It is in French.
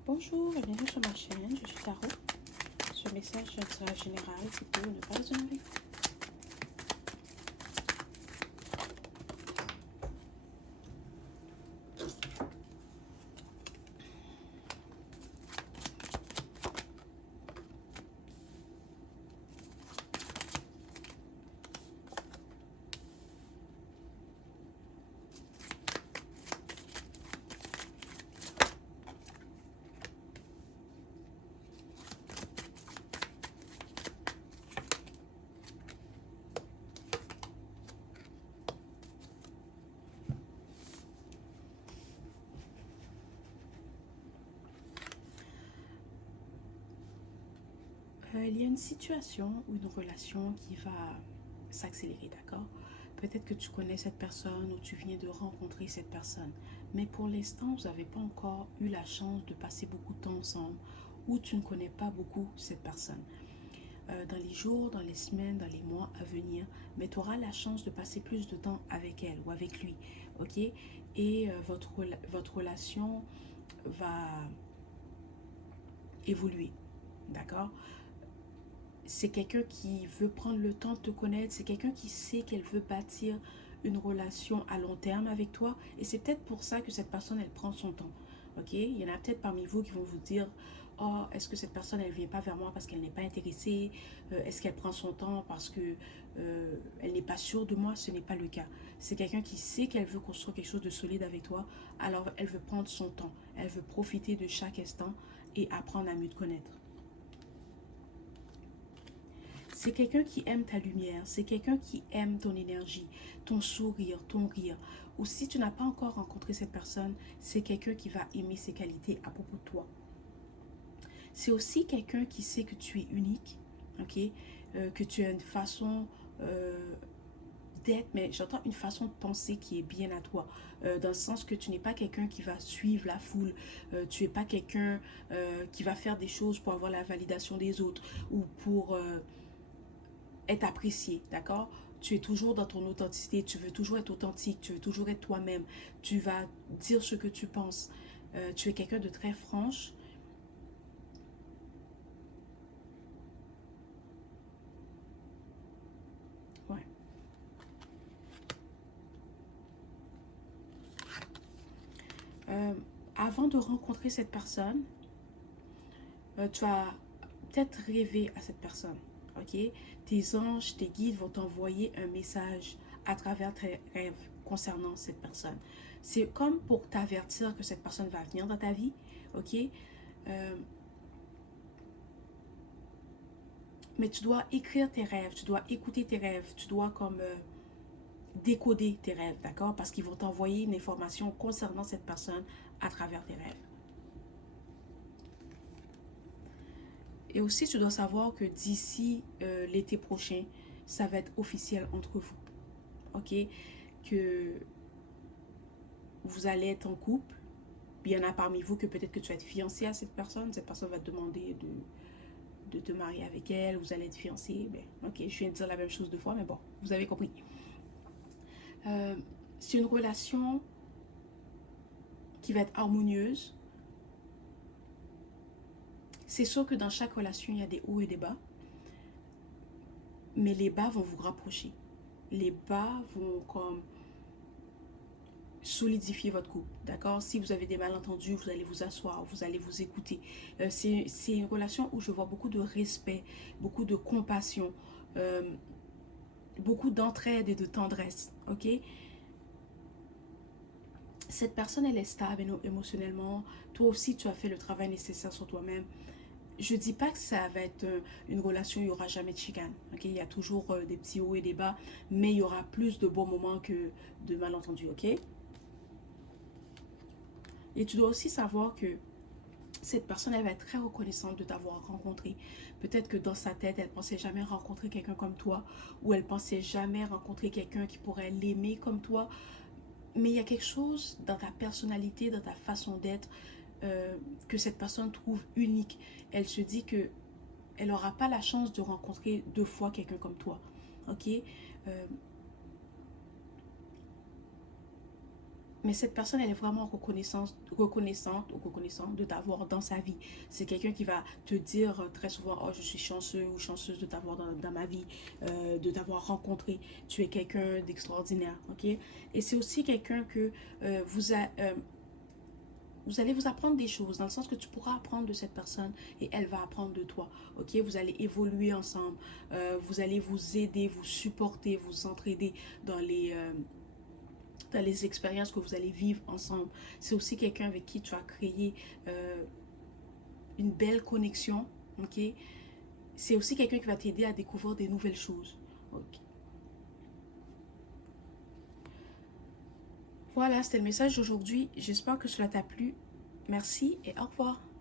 Bonjour et bienvenue sur ma chaîne, je suis Tarot. Ce message est un tirage général qui peut ne pas résonner avec vous. Il y a une situation ou une relation qui va s'accélérer, d'accord? Peut-être que tu connais cette personne ou tu viens de rencontrer cette personne, mais pour l'instant, vous n'avez pas encore eu la chance de passer beaucoup de temps ensemble ou tu ne connais pas beaucoup cette personne. Dans les jours, dans les semaines, dans les mois à venir, mais tu auras la chance de passer plus de temps avec elle ou avec lui, ok? Et votre relation va évoluer, d'accord? C'est quelqu'un qui veut prendre le temps de te connaître, c'est quelqu'un qui sait qu'elle veut bâtir une relation à long terme avec toi et c'est peut-être pour ça que cette personne, elle prend son temps. Ok, il y en a peut-être parmi vous qui vont vous dire, oh, est-ce que cette personne, elle vient pas vers moi parce qu'elle n'est pas intéressée? Est-ce qu'elle prend son temps parce que elle n'est pas sûre de moi? Ce n'est pas le cas. C'est quelqu'un qui sait qu'elle veut construire quelque chose de solide avec toi, alors elle veut prendre son temps, elle veut profiter de chaque instant et apprendre à mieux te connaître. C'est quelqu'un qui aime ta lumière, c'est quelqu'un qui aime ton énergie, ton sourire, ton rire. Ou si tu n'as pas encore rencontré cette personne, c'est quelqu'un qui va aimer ses qualités à propos de toi. C'est aussi quelqu'un qui sait que tu es unique, ok? Que tu as une façon d'être, mais j'entends une façon de penser qui est bien à toi, dans le sens que tu n'es pas quelqu'un qui va suivre la foule, tu n'es pas quelqu'un qui va faire des choses pour avoir la validation des autres ou pour être apprécié, d'accord? Tu es toujours dans ton authenticité, tu veux toujours être authentique, tu veux toujours être toi-même, tu vas dire ce que tu penses. Tu es quelqu'un de très franche. Ouais. Euh, Avant de rencontrer cette personne, tu vas peut-être rêver à cette personne, ok? Tes anges, tes guides vont t'envoyer un message à travers tes rêves concernant cette personne. C'est comme pour t'avertir que cette personne va venir dans ta vie, ok? Euh, Mais tu dois écrire tes rêves, tu dois écouter tes rêves, tu dois comme décoder tes rêves, d'accord? Parce qu'ils vont t'envoyer une information concernant cette personne à travers tes rêves. Et aussi, tu dois savoir que d'ici l'été prochain, ça va être officiel entre vous, ok? Que vous allez être en couple. Il y en a parmi vous que peut-être que tu vas être fiancé à cette personne va te demander de te marier avec elle, vous allez être fiancé. Ben, ok, je viens de dire la même chose deux fois, mais bon, vous avez compris. Euh, c'est une relation qui va être harmonieuse. C'est sûr que dans chaque relation, il y a des hauts et des bas, mais les bas vont vous rapprocher. Les bas vont comme solidifier votre couple, d'accord? Si vous avez des malentendus, vous allez vous asseoir, vous allez vous écouter. C'est une relation où je vois beaucoup de respect, beaucoup de compassion, euh, beaucoup d'entraide et de tendresse, ok? Cette personne, elle est stable émotionnellement. Toi aussi, tu as fait le travail nécessaire sur toi-même. Je dis pas que ça va être une relation, il n'y aura jamais de chicane. Ok, il y a toujours des petits hauts et des bas, mais il y aura plus de bons moments que de malentendus. Ok. Et tu dois aussi savoir que cette personne, elle va être très reconnaissante de t'avoir rencontré. Peut-être que dans sa tête, elle pensait jamais rencontrer quelqu'un comme toi, ou elle pensait jamais rencontrer quelqu'un qui pourrait l'aimer comme toi. Mais il y a quelque chose dans ta personnalité, dans ta façon d'être, que cette personne trouve unique. Elle se dit que elle n'aura pas la chance de rencontrer deux fois quelqu'un comme toi. Ok. Mais cette personne, elle est vraiment reconnaissante ou reconnaissante de t'avoir dans sa vie. C'est quelqu'un qui va te dire très souvent, oh, je suis chanceux ou chanceuse de t'avoir dans ma vie, de t'avoir rencontré. Tu es quelqu'un d'extraordinaire, ok? Et c'est aussi quelqu'un que vous allez vous apprendre des choses, dans le sens que tu pourras apprendre de cette personne et elle va apprendre de toi, ok? Vous allez évoluer ensemble, vous allez vous aider, vous supporter, vous entraider dans les expériences que vous allez vivre ensemble. C'est aussi quelqu'un avec qui tu as créé une belle connexion, ok? C'est aussi quelqu'un qui va t'aider à découvrir des nouvelles choses, ok? Voilà, c'était le message d'aujourd'hui. J'espère que cela t'a plu. Merci et au revoir.